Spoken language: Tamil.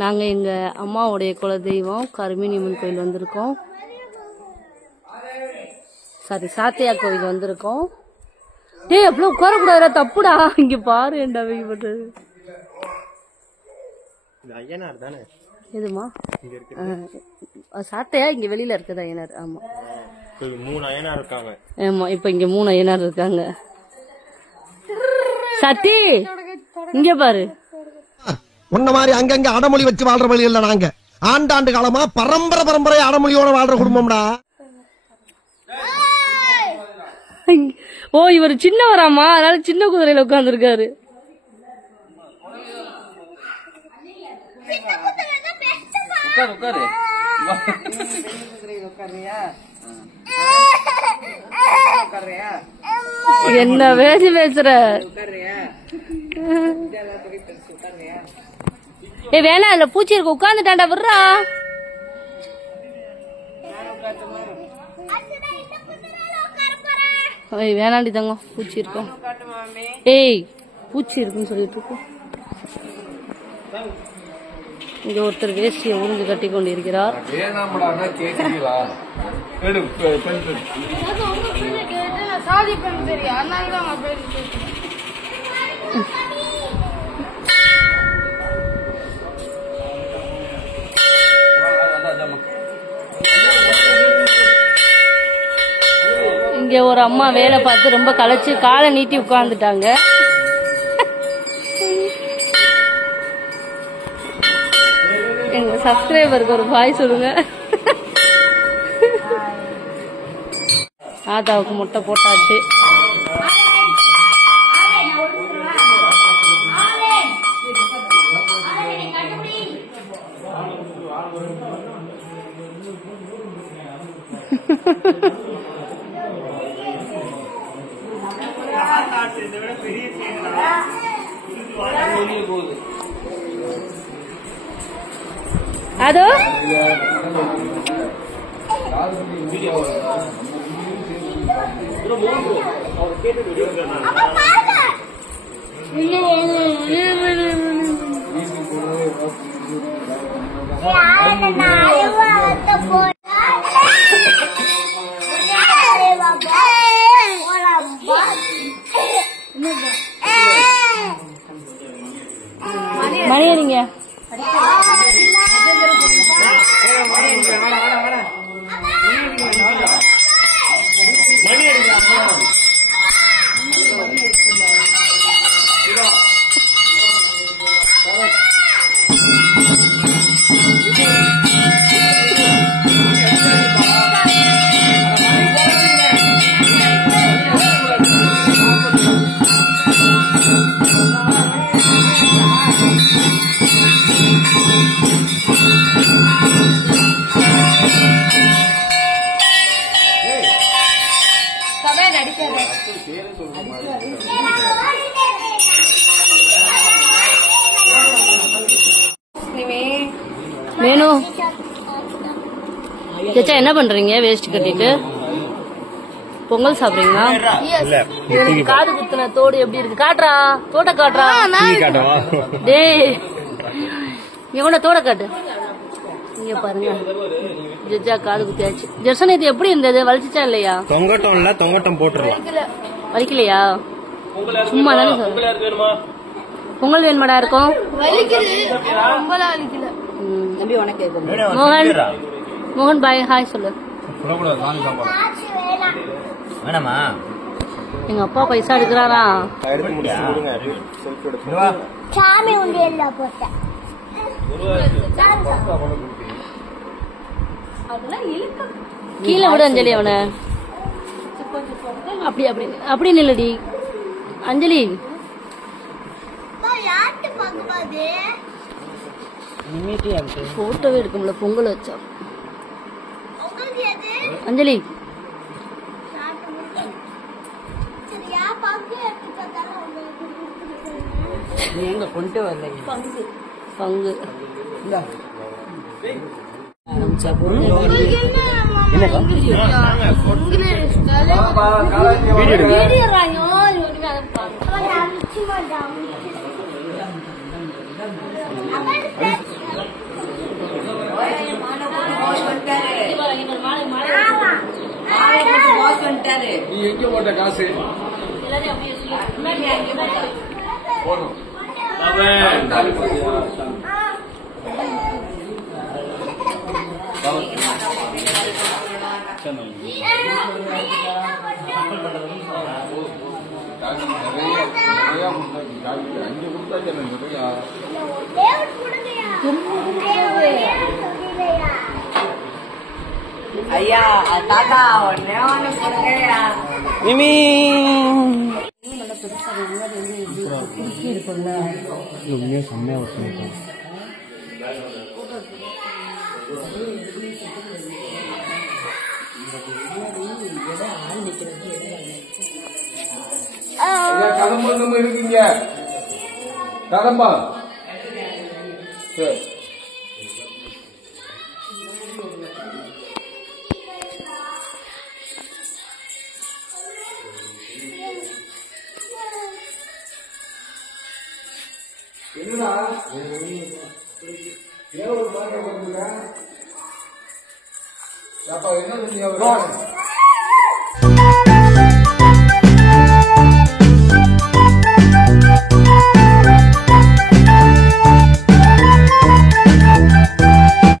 நாங்கள் எங்கள் அம்மாவுடைய குலதெய்வம் கருமீனியம்மன் கோயில் வந்திருக்கோம். சாத்தையா கோயில் வந்திருக்கோம். டேய் அப்படியே உட்காரக்கூடாது, தப்புடா. இங்க பாரு ஏன்டா வெயில் பண்றது. எதுமா சாத்தையா இங்க வெளியில இருக்குது ஐயனார். ஆமா 3 ஐயனார் இருக்காங்க. ஆமா இப்ப இங்க 3 ஐயனார் இருக்காங்க. சத்தி இங்க பாரு. உன்ன மாதிரி அங்கங்க அடமொழி வச்சு வாழ்ற வழி இல்ல. நாங்க ஆண்டாண்டு காலமா பரம்பரை அடமொழியோட வாழ்ற குடும்பம்டா. ஓ இவர் சின்னவராமா, அதனால சின்ன குதிரையில உட்கார்ந்துருக்காரு. என்ன பேசி பேசுற? ஏ வேணா இல்ல பூச்சி இருக்கு, உட்கார்ந்துட்டாண்டா விடுறா. வேணாண்டி தங்கம், பூச்சி இருக்கும். ஏய் பூச்சி இருக்குன்னு சொல்லிட்டு இருக்கோம். இங்க ஒருத்தர் வேஷ்டியை உறிஞ்சு கட்டி கொண்டு இருக்கிறார். இங்க ஒரு அம்மா வேலை பார்த்து ரொம்ப களைச்சு காலை நீட்டி உட்கார்ந்துட்டாங்க. எங்க சப்ஸ்கிரைபருக்கு ஒரு பாய் சொல்லுங்க. ஆதாவுக்கு முட்டை போட்டாச்சு. அதோ மணி அடிங்க. வேணும் சேச்சா, என்ன பண்றீங்க? வேஸ்ட் கட்டிட்டு பொங்கல் சாப்பிடுறீங்களா? காது குத்துன தோடு எப்படி இருக்கு? காட்டுறா, தோட்ட காட்டுறா. டேய் எவன தோட காட்டு. இங்க பாருங்க, ஜெஜா காது குத்தியாச்சு. ஜெர்சன் இது எப்படி இருந்தது? வலிச்சிச்சா இல்லையா? தொங்கட்டம் போட்டுருலாம். வலிக்கலையா? சும்மா தானே சொல்ல. பொங்கல் வேணுமாடா இருக்கும். மோகன் மோகன் பாய் ஹாய் சொல்லு. வேணாமா? எங்க அப்பா பைசா எடுக்கிறாரா? கீழே விட அஞ்சலி அவனை. அப்படி அப்படி அப்படி நில்லடி அஞ்சலி. போட்டோவே எடுக்க முடியல பொங்கல் வச்சா. அஞ்சலி கொண்டு வரல பங்கு நீ எங்க போட்ட காசு போகணும் அஞ்சு கொடுத்தாச்சு ஐயா தாத்தா ஒன்னே ஒண்ணு கொடுங்கய்யா. மிமி செம்மையா வச்சு கதம்பா நம்ம இருக்குங்க கதம்பா சரி என்னடா ஏன் ஒரு மாதிரி என்ன செஞ்சீங்க